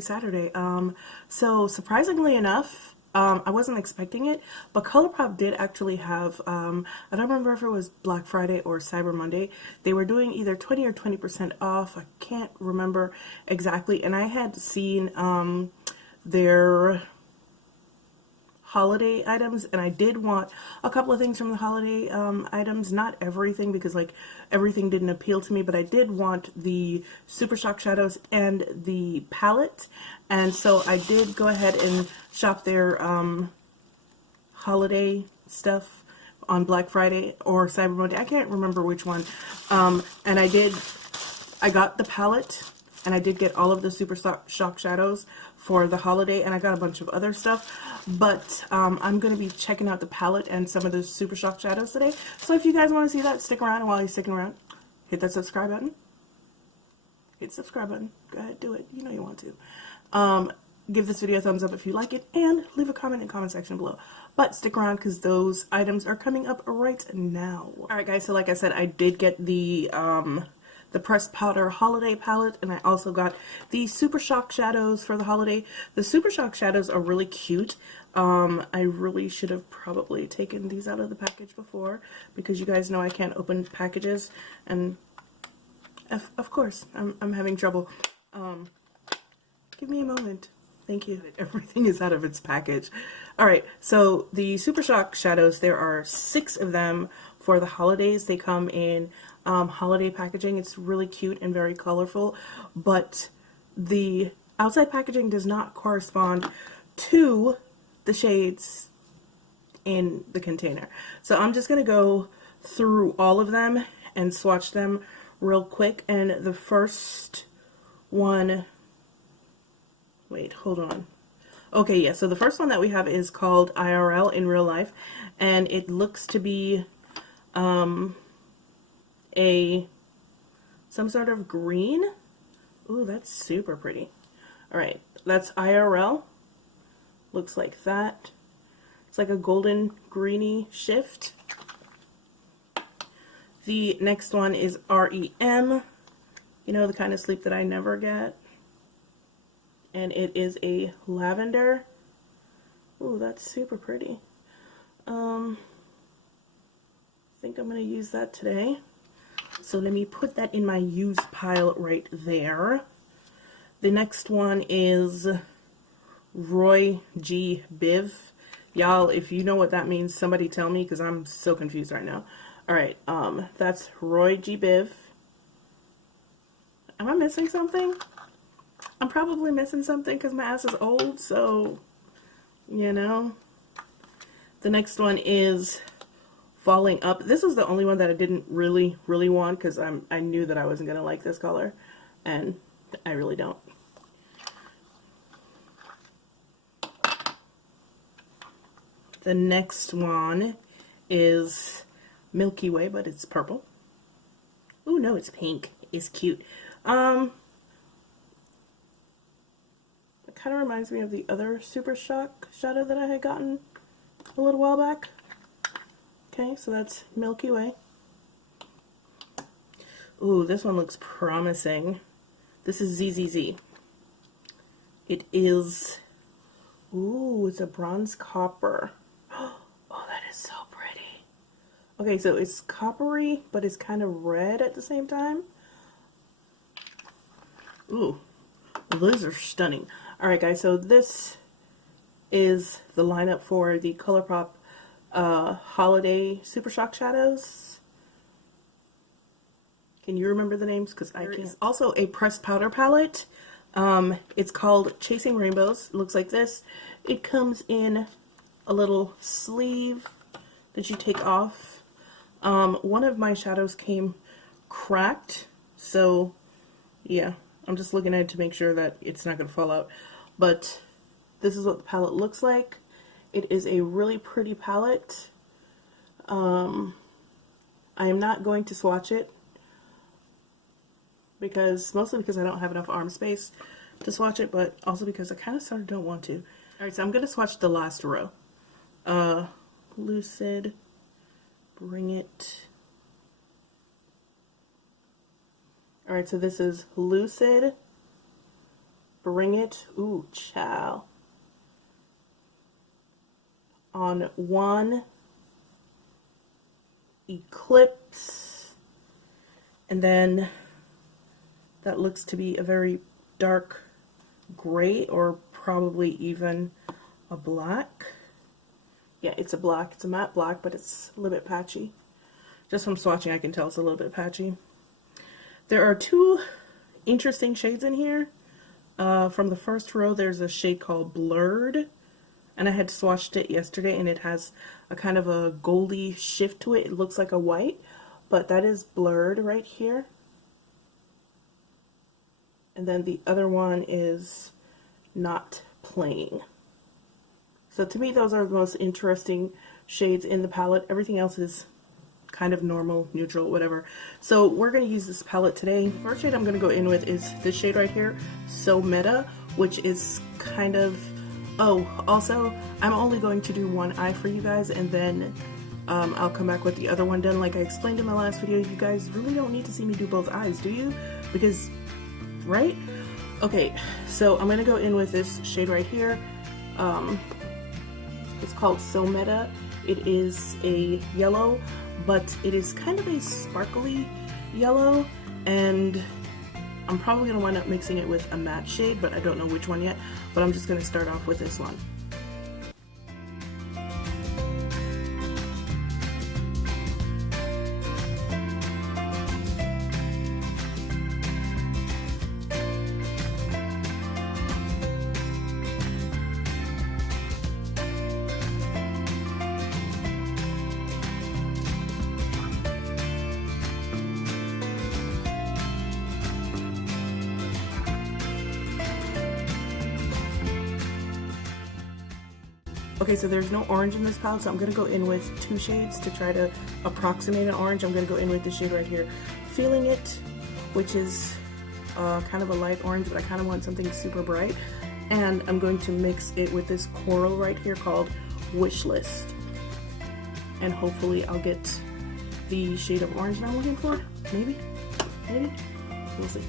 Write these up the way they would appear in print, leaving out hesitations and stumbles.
happy Saturday. So surprisingly enough, I wasn't expecting it, but Colourpop did actually have, I don't remember if it was Black Friday or Cyber Monday. They were doing either 20 or 20% off. I can't remember exactly. And I had seen their holiday items, and I did want a couple of things from the holiday items, not everything, because like everything didn't appeal to me, but I did want the Super Shock shadows and the palette, and so I did go ahead and shop their holiday stuff on Black Friday or Cyber Monday. I can't remember which one. And I got the palette, and I did get all of the Super Shock shadows for the holiday, and I got a bunch of other stuff, but I'm going to be checking out the palette and some of the Super Shock shadows today. So if you guys want to see that, stick around, and while you're sticking around, hit that subscribe button. Hit the subscribe button. Go ahead, do it. You know you want to. Give this video a thumbs up if you like it, and leave a comment in the comment section below. But stick around because those items are coming up right now. Alright guys, so like I said, I did get the pressed powder holiday palette, and I also got the Super Shock shadows for the holiday. The Super Shock shadows are really cute. I really should have probably taken these out of the package before, because you guys know I can't open packages, and of course I'm having trouble. Give me a moment. Thank you. Everything is out of its package. Alright, so the Super Shock shadows, there are 6 of them for the holidays. They come in holiday packaging. It's really cute and very colorful, but the outside packaging does not correspond to the shades in the container. So I'm just going to go through all of them and swatch them real quick. And the first one, wait, hold on. Okay, yeah, so the first one that we have is called IRL, in real life, and it looks to be some sort of green. Ooh, that's super pretty. Alright, that's IRL. Looks like that. It's like a golden greeny shift. The next one is REM. You know, the kind of sleep that I never get. And it is a lavender. Ooh, that's super pretty. I think I'm going to use that today. So let me put that in my use pile right there. The next one is Roy G. Biv. Y'all, if you know what that means, somebody tell me, because I'm so confused right now. Alright, that's Roy G. Biv. Am I missing something? I'm probably missing something because my ass is old, so, you know. The next one is Falling Up. This is the only one that I didn't really want, because I knew that I wasn't going to like this color, and I really don't. The next one is Milky Way, but it's purple. Ooh, no, it's pink. It's cute. It kind of reminds me of the other Super Shock shadow that I had gotten a little while back. Okay, so that's Milky Way. Ooh, this one looks promising. This is ZZZ. It is, ooh, it's a bronze copper. Oh, that is so pretty. Okay, so it's coppery, but it's kind of red at the same time. Ooh, those are stunning. Alright guys, so this is the lineup for the Colourpop holiday Super Shock shadows. Can you remember the names? Because I can't. There is also a pressed powder palette. It's called Chasing Rainbows. It looks like this. It comes in a little sleeve that you take off. One of my shadows came cracked, so yeah, I'm just looking at it to make sure that it's not going to fall out. But this is what the palette looks like. It is a really pretty palette. I am not going to swatch it, mostly because I don't have enough arm space to swatch it, but also because I kind of sort of don't want to. Alright, so I'm going to swatch the last row. Lucid, Bring It. Alright, so this is Lucid, Bring It, ooh, child, on one, Eclipse, and then that looks to be a very dark gray, or probably even a black. Yeah, it's a black. It's a matte black, but it's a little bit patchy. Just from swatching, I can tell it's a little bit patchy. There are two interesting shades in here. From the first row, there's a shade called Blurred, and I had swatched it yesterday, and it has a kind of a goldy shift to it. It looks like a white, but that is Blurred right here. And then the other one is Not Playing. So to me, those are the most interesting shades in the palette. Everything else is kind of normal, neutral, whatever. So we're going to use this palette today. First shade I'm going to go in with is this shade right here, So Meta, which is kind of, oh, also, I'm only going to do one eye for you guys, and then I'll come back with the other one done. Like I explained in my last video, you guys really don't need to see me do both eyes, do you? Because, right? Okay, so I'm going to go in with this shade right here. It's called So Meta. It is a yellow, but it is kind of a sparkly yellow, and I'm probably going to wind up mixing it with a matte shade, but I don't know which one yet. But I'm just going to start off with this one. Okay, so there's no orange in this palette, so I'm going to go in with two shades to try to approximate an orange. I'm going to go in with this shade right here, Feeling It, which is kind of a light orange, but I kind of want something super bright. And I'm going to mix it with this coral right here called Wish List. And hopefully I'll get the shade of orange that I'm looking for. Maybe? Maybe? We'll see.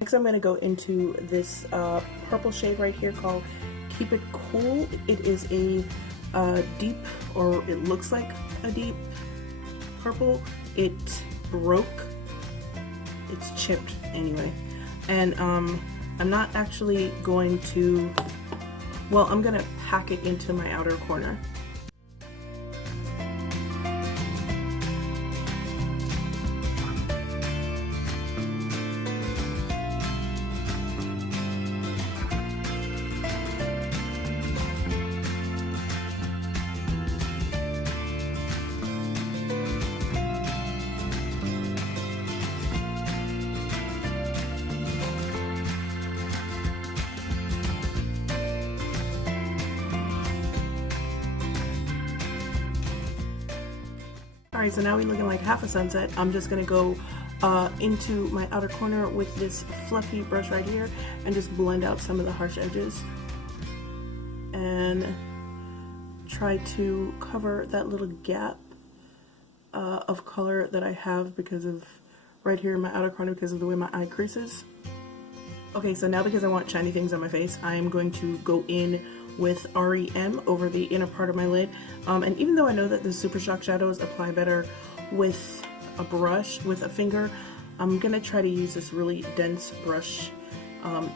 Next I'm going to go into this purple shade right here called Keep It Cool. It is a deep, or it looks like a deep purple. It broke. It's chipped anyway. And I'm not actually going to, well, I'm going to pack it into my outer corner. Alright, so now we're looking like half a sunset. I'm just going to go into my outer corner with this fluffy brush right here and just blend out some of the harsh edges. And try to cover that little gap of color that I have because of right here in my outer corner because of the way my eye creases. Okay, so now because I want shiny things on my face, I am going to go in with REM over the inner part of my lid. And even though I know that the Super Shock shadows apply better with a brush, with a finger, I'm gonna try to use this really dense brush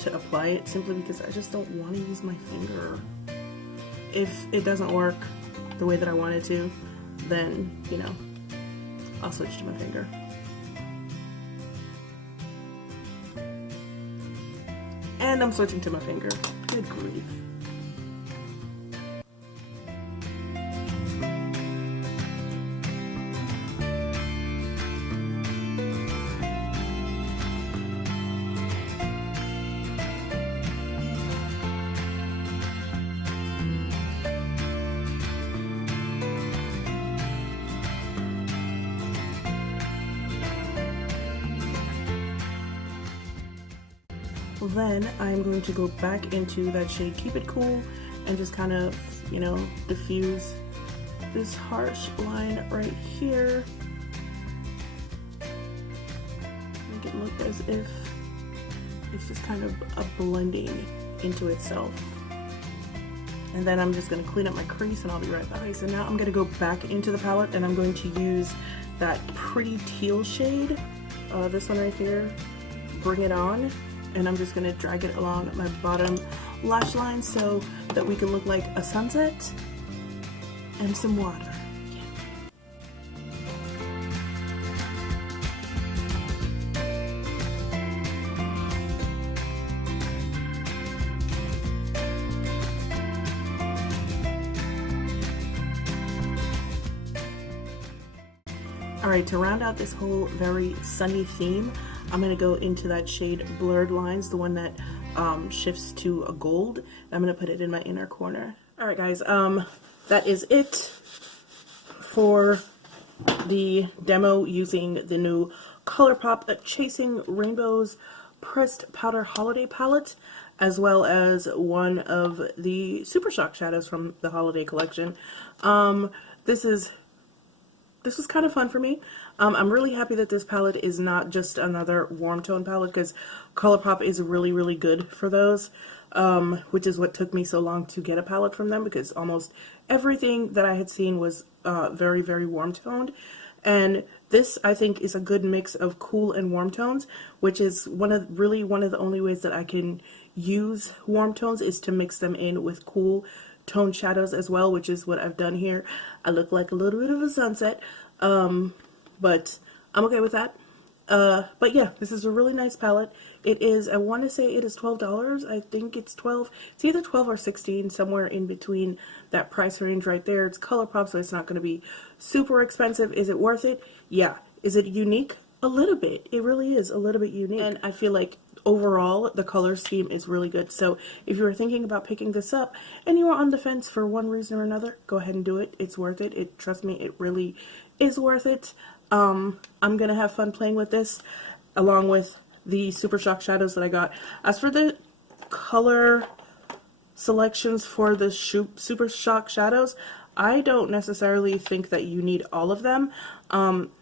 to apply it, simply because I just don't want to use my finger. If it doesn't work the way that I want it to, then, you know, I'll switch to my finger. And I'm switching to my finger. Good grief. Then I'm going to go back into that shade Keep It Cool and just kind of, you know, diffuse this harsh line right here. Make it look as if it's just kind of a blending into itself. And then I'm just going to clean up my crease and I'll be right back. Okay, so now I'm going to go back into the palette and I'm going to use that pretty teal shade, this one right here, Bring It On. And I'm just going to drag it along my bottom lash line so that we can look like a sunset and some water. Alright, to round out this whole very sunny theme, I'm going to go into that shade Blurred Lines, the one that shifts to a gold. I'm going to put it in my inner corner. Alright guys, that is it for the demo using the new Colourpop Chasing Rainbows Pressed Powder Holiday Palette, as well as one of the Super Shock shadows from the holiday collection. This was kind of fun for me. I'm really happy that this palette is not just another warm tone palette, because Colourpop is really, really good for those, which is what took me so long to get a palette from them, because almost everything that I had seen was very, very warm toned. And this, I think, is a good mix of cool and warm tones, which is one of the only ways that I can use warm tones, is to mix them in with cool tone shadows as well, which is what I've done here. I look like a little bit of a sunset, but I'm okay with that. But yeah, this is a really nice palette. It is, I want to say it is $12. I think it's 12. It's either 12 or 16, somewhere in between that price range right there. It's Colourpop, so it's not going to be super expensive. Is it worth it? Yeah. Is it unique? A little bit. It really is a little bit unique. And I feel like overall the color scheme is really good. So if you were thinking about picking this up and you are on the fence for one reason or another, go ahead and do it. It's worth it. Trust me, it really is worth it. I'm gonna have fun playing with this along with the Super Shock shadows that I got. As for the color selections for the Super Shock shadows, I don't necessarily think that you need all of them.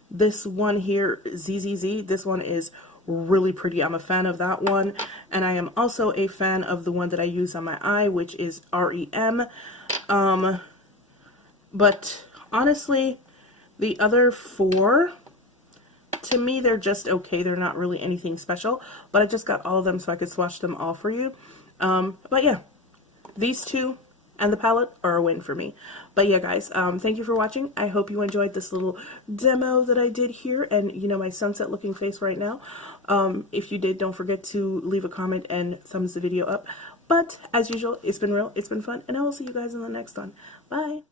This one here, ZZZ, this one is really pretty. I'm a fan of that one, and I am also a fan of the one that I use on my eye, which is REM. But honestly, the other four, to me, they're just okay. They're not really anything special, but I just got all of them so I could swatch them all for you. But yeah, these two and the palette are a win for me. But yeah, guys, thank you for watching. I hope you enjoyed this little demo that I did here, and you know, my sunset looking face right now. If you did, don't forget to leave a comment and thumbs the video up. But as usual, it's been real, it's been fun, and I will see you guys in the next one. Bye.